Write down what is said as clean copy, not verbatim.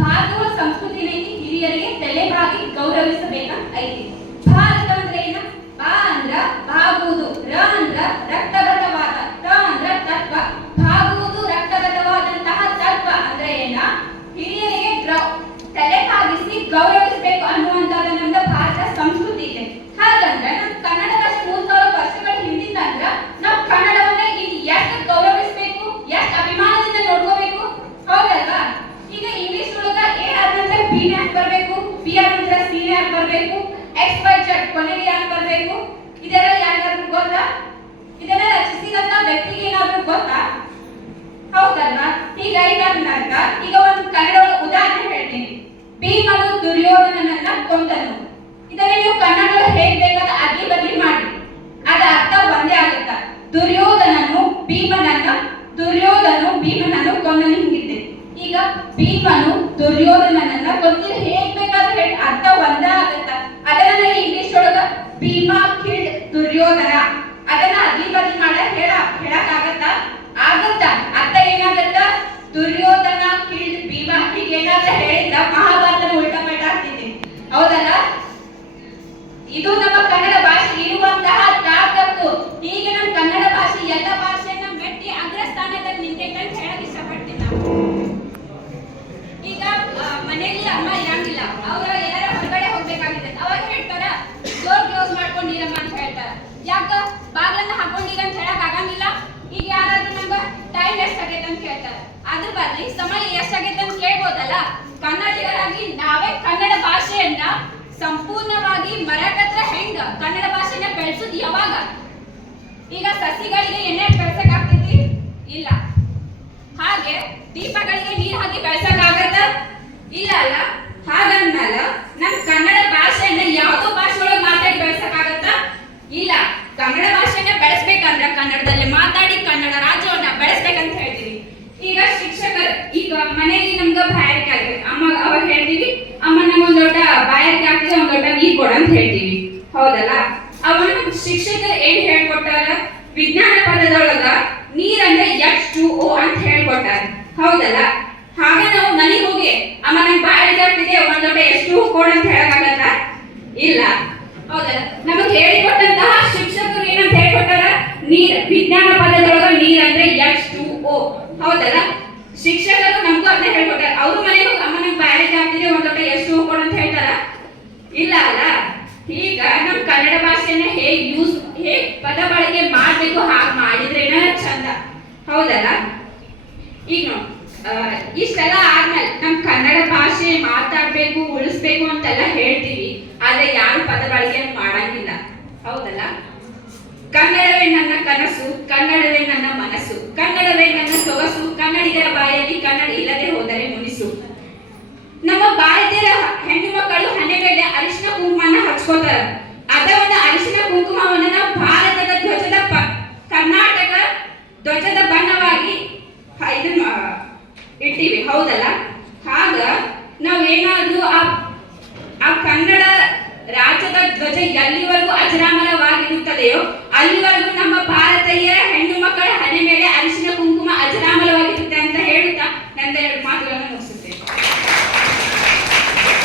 ಭಾರತದ ಸಂಸ್ಕೃತಿಯಲ್ಲಿ ಹಿರಿಯರಿಗೆ ತಲೆಬಾಗಿ ಗೌರವಿಸಬೇಕಂತ ಐತಿ. ಭಾರತ ಅಂದ್ರೆ ಏನ? ಬಾ ಅಂದ್ರ ಬಾಗುವುದು, ರ ಅಂದ್ರ ರಕ್ತಗತವಾದ, ತ ಅಂದ್ರ ತತ್ವ. ಬಾಗುವುದು ರಕ್ತಗತವಾದಂತಹ ತತ್ವ ಅಂದ್ರೆ ಏನ? ಹಿರಿಯರಿಗೆ ತಲೆಬಾಗಿಸಿ ಗೌರವಿಸಬೇಕು ಅನ್ನುವಂಥದ್ದು ನಮ್ದು ಭಾರತ ಸಂಸ್ಕೃತಿ ಇದೆ. ಹಾಗಂದ್ರೆ ನಮ್ಮ ಕನ್ನಡ ಭಾಷೆ 3000 ವರ್ಷಗಳ ಹಿಂದಿಂದ ಅಂದ್ರ ನಾವು ಕನ್ನಡವನ್ನ ಈಗ ಎಷ್ಟು ಗೌರವಿಸಬೇಕು, ಎಷ್ಟು ಅಭಿಮಾನದಿಂದ ನೋಡ್ಕೋಬೇಕು, ಹೌದಲ್ವಾ? ಈಗ ಇಂಗ್ಲಿಷ್ ಒಳಗ ಎ ಆದ್ಮೇಲೆ ಬಿ ಯಾಕೆ ಬರಬೇಕು, ಬಿ ಆದ್ಮೇಲೆ ಸಿ ಯಾಕೆ ಬರಬೇಕು, ಎಕ್ಸ್ ವೈ ಜೆಡ್ ಕೊನೆಗೆ ಯಾಕೆ ಬರಬೇಕು? ಇದೆಲ್ಲ ಯಾರಿಗಾದ್ರೂ ಗೊತ್ತಾ? ಇದೆಲ್ಲ ರಚಿಸಿದಂತ ವ್ಯಕ್ತಿಗೆ ಏನಾದ್ರೂ ಗೊತ್ತಾ? ಹೌದಲ್ವಾ? ಹೀಗಾಯ್ತಂದಾಗ ಈಗ ಒಂದು ಕನ್ನಡ ಉದಾಹರಣೆ ಹೇಳ್ತೀನಿ. ಭೀಮನು ದುರ್ಯೋಧನನನ್ನ ಕೊಂದನು. ಇದನ್ನ ನೀವು ಕನ್ನಡದಲ್ಲಿ ಹೇಗೆ ಬೇಕಾದ ಅಡ್ಡಿ ಬದಲಿ ಮಾಡಿ, ಅದ ಅರ್ಥ ಒಂದೇ ಆಗುತ್ತ. ದುರ್ಯೋಧನನು ಭೀಮನನ್ನು ಕೊಂದನು ಹಿಂಗಿದೆ. ಈಗ ಭೀಮನು ದುರ್ಯೋಧನನನ್ನ ಕೊಂದಿದ್ರೆ ಹೇಗ್ ಬೇಕಾದ್ರೂ ಹೇಳಿ ಅರ್ಥ ಒಂದೇ ಆಗುತ್ತ. ಅದನ್ನ ಇಂಗ್ಲಿಷ್ ಒಳಗ ಭೀಮಾ ಕಿಲ್ಡ್ ದುರ್ಯೋಧನ, ಅದನ್ನ ಅಡ್ಡಿ ಬದಲಿ ಮಾಡ ಹೇಳಕ್ ಆಗತ್ತಾ? ಅರ್ಥ ಏನಾಗತ್ತ? ದುರ್ಯೋಧನ ಕಿಲ್ಡ್ ಭೀಮ. ಹೀಗೆ ಏನಾದ್ರೂ ಹೇಳಿದ್ರ ಮಹಾಭಾರತನ ಉಲ್ಟಾ ಪಲ್ಟಾ ಆಗ್ತಿದೆ, ಹೌದಲ್ಲ? ಇದು ನಮ್ಮ ಕನ್ನಡ ಭಾಷೆ ಇರುವಂತಹ ತಾಕತ್ತು. ಹೀಗೆ ನಮ್ಮ ಕನ್ನಡ ಭಾಷೆ ಎಲ್ಲ ಭಾಷೆಯನ್ನ ಮೆಟ್ಟಿ ಅಗ್ರಸ್ಥಾನದಲ್ಲಿ ನಿಂತೈತೆ ಅಂತ ಹೇಳಕ್ ಇಷ್ಟಪಡ್ತೀನಿ ನಾವು. ಈಗ ಮನೆಯಲ್ಲಿ ಅಮ್ಮ ಇರಂಗಿಲ್ಲ, ಅವ್ರ ಎಲ್ಲಾರ ಹೊರಗಡೆ ಹೋಗ್ಬೇಕಾಗಿದೆ, ಅವಾಗ ಹೇಳ್ತಾರ ಡೋರ್ ಕ್ಲೋಸ್ ಮಾಡ್ಕೊಂಡಿರಮ್ಮ ಅಂತ ಹೇಳ್ತಾರ. ಯಾಕ ಬಾಗ್ಲನ್ನ ಹಾಕೊಂಡಿರ ಅಂತ ಹೇಳಕ್ ಆಗಂಗಿಲ್ಲ. ಈಗ ಯಾರಾದ್ರೂ ನಮ್ಗ ಟೈಮ್ ಎಷ್ಟಾಗೈತೆ ಅಂತ ಕೇಳ್ತಾರ, ಅದ್ರ ಬದ್ಲಿ ಸಮಯ ಎಷ್ಟಾಗೈತೆ ಅಂತ ಕೇಳ್ಬೋದಲ್ಲ. ಕನ್ನಡಿಗರಾಗಿ ನಾವೇ ಕನ್ನಡ ಭಾಷೆಯನ್ನ ಸಂಪೂರ್ಣವಾಗಿ ಮರಕತ್ರ ಹೆಂಗ ಕನ್ನಡ ಭಾಷೆನ ಬೆಳೆಸುದು ಯಾವಾಗ? ಈಗ ಸಸಿಗಳಿಗೆ ಎಣ್ಣೆ ಬೆಳೆಸಕ್ ಆಗ್ತೈತಿ? ಇಲ್ಲ. ಹಾಗೆ ದೀಪಗಳಿಗೆ ನೀರ್ ಹಾಕಿ ಬೆಳೆಸಕ್ ಆಗತ್ತ? ಇಲ್ಲ ಅಲ್ಲ. ಹಾಗಂದ್ಮೇಲೆ ನಮ್ ಕನ್ನಡ ಭಾಷೆಯನ್ನ ಯಾವ್ದೋ ಭಾಷೆ ಒಳಗೆ ಮಾತಾಡಿ ಬೆಳೆಸಕ್ ಆಗತ್ತ? ಇಲ್ಲ. ಕನ್ನಡ ಭಾಷೆನ ಬೆಳೆಸ್ಬೇಕಂದ್ರ ಕನ್ನಡದಲ್ಲಿ ಮಾತಾಡಿ ಕನ್ನಡ ರಾಜ್ಯವನ್ನ ಬೆಳೆಸ್ಬೇಕಂತ ಹೇಳ್ತೀವಿ. ಈಗ ಶಿಕ್ಷಕರು ಈಗ ಮನೆಯಲ್ಲಿ ನಮ್ಗ ಬಾಯಾರಿಕೆ ಆಗಿದೆ, ಅಮ್ಮ ಅವಾಗ ಹೇಳ್ತೀವಿ ಅಮ್ಮ ನಮ್ಗೊಂದ್ ದೊಡ್ಡ ಬಾಯಾರಿಕೆ ಆಗ್ತಿದೆ, ಒಂದ್ ದೊಡ್ಡ ನೀರ್ ಕೊಡ ಅಂತ ಹೇಳ್ತೀವಿ, ಹೌದಲ್ಲ? ಅವಾಗ ಶಿಕ್ಷಕರು ಏನ್ ಹೇಳ್ಕೊಟ್ಟಾರ? ವಿಜ್ಞಾನ ಪದದೊಳಗ ನೀರಂದ್ರೆ H2O ಅಂತ ಹೇಳ್ಕೊಟ್ಟಾರ, ಹೌದಲ್ಲ? ಹಾಗ ನಾವು ಮನೆಗೆ ಹೋಗಿ ಅಮ್ಮ ನಂಗೆ ಬಾಯಾರಿಕೆ ಆಗ್ತಿದೆ, ಒಂದ್ ದೊಡ್ಡ H2O ಕೊಡ ಅಂತ ಹೇಳಕ್ಕಾಗತ್ತ? ಇಲ್ಲ, ಹೌದಲ್ಲ? ನಮಗ್ ಹೇಳಿಕೊಟ್ಟಂತಹ ಶಿಕ್ಷಕರು ಏನಂತ ಹೇಳ್ಕೊಟ್ಟಾರ? ನೀರ್ ವಿಜ್ಞಾನ ಪದದೊಳಗ ನೀರಂದ್ರೆ H2O, ಹೌದಲ್ಲ? ಶಿಕ್ಷಕರು ನಮಗೂ ಅದನ್ನ ಹೇಳ್ಕೊಟ್ಟಾರ. ಅವ್ರ ಮನೆಗೆ ಹೋಗಿ ಅಮ್ಮ ನಂಗೆ ಬಾಯಾರಿಕೆ ಆಗ್ತಿದೆ, ಒಂದ್ ದೊಡ್ಡ H2O ಕೊಡ ಅಂತ ಹೇಳ್ತಾರ? ಇಲ್ಲ ಅಲ್ಲ? ಈಗ ನಮ್ ಕನ್ನಡ ಭಾಷೆನ ಹೇಗ್ ಪದ ಬಳಕೆ ಮಾಡ್ಬೇಕು ಹಾಗೆ ಮಾಡಿದ್ರೇನ ಚಂದ, ಹೌದಲ್ಲ? ಈಗ ಇಷ್ಟೆಲ್ಲ ಆದ್ಮೇಲೆ ನಮ್ ಕನ್ನಡ ಭಾಷೆ ಮಾತಾಡ್ಬೇಕು ಉಳಿಸ್ಬೇಕು ಅಂತೆಲ್ಲ ಹೇಳ್ತೀವಿ, ಆದ್ರೆ ಯಾರು ಪದ ಬಳಕೆ ಮಾಡಂಗಿಲ್ಲ, ಹೌದಲ್ಲ? ಕನ್ನಡವೇ ನನ್ನ ಕನಸು, ಕನ್ನಡವೇ ನನ್ನ ಮನಸ್ಸು, ಕನ್ನಡವೇ ನನ್ನ ಸೊಗಸು, ಕನ್ನಡಿಗರ ಬಾಯಲ್ಲಿ ಕನ್ನಡ ಇಲ್ಲದೆ ಹೋದರೆ ಮುನಿಸು. ನಮ್ಮ ಭಾರತೀಯ ಹೆಣ್ಣು ಮಕ್ಕಳು ಹಣೆ ಮೇಲೆ ಅರಿಶಿನ ಕುಂಕುಮನ ಹಚ್ಕೋತಾರ. ಅದ ಒಂದು ಅರಿಶಿನ ಕುಂಕುಮವನ್ನ ನಾವು ಭಾರತದ ಧ್ವಜದ ಕರ್ನಾಟಕ ಧ್ವಜದ ಬಣ್ಣವಾಗಿ ಇದನ್ನ ಇಟ್ಟಿವಿ, ಹೌದಲ್ಲ? ಆಗ ನಾವ್ ಏನಾದ್ರೂ ಆ ಕನ್ನಡ ರಾಜ್ಯದ ಧ್ವಜ ಎಲ್ಲಿವರೆಗೂ ಅಜರಾಮರವಾಗಿರುತ್ತದೆಯೋ ಅಲ್ಲಿವರೆಗೂ ನಮ್ಮ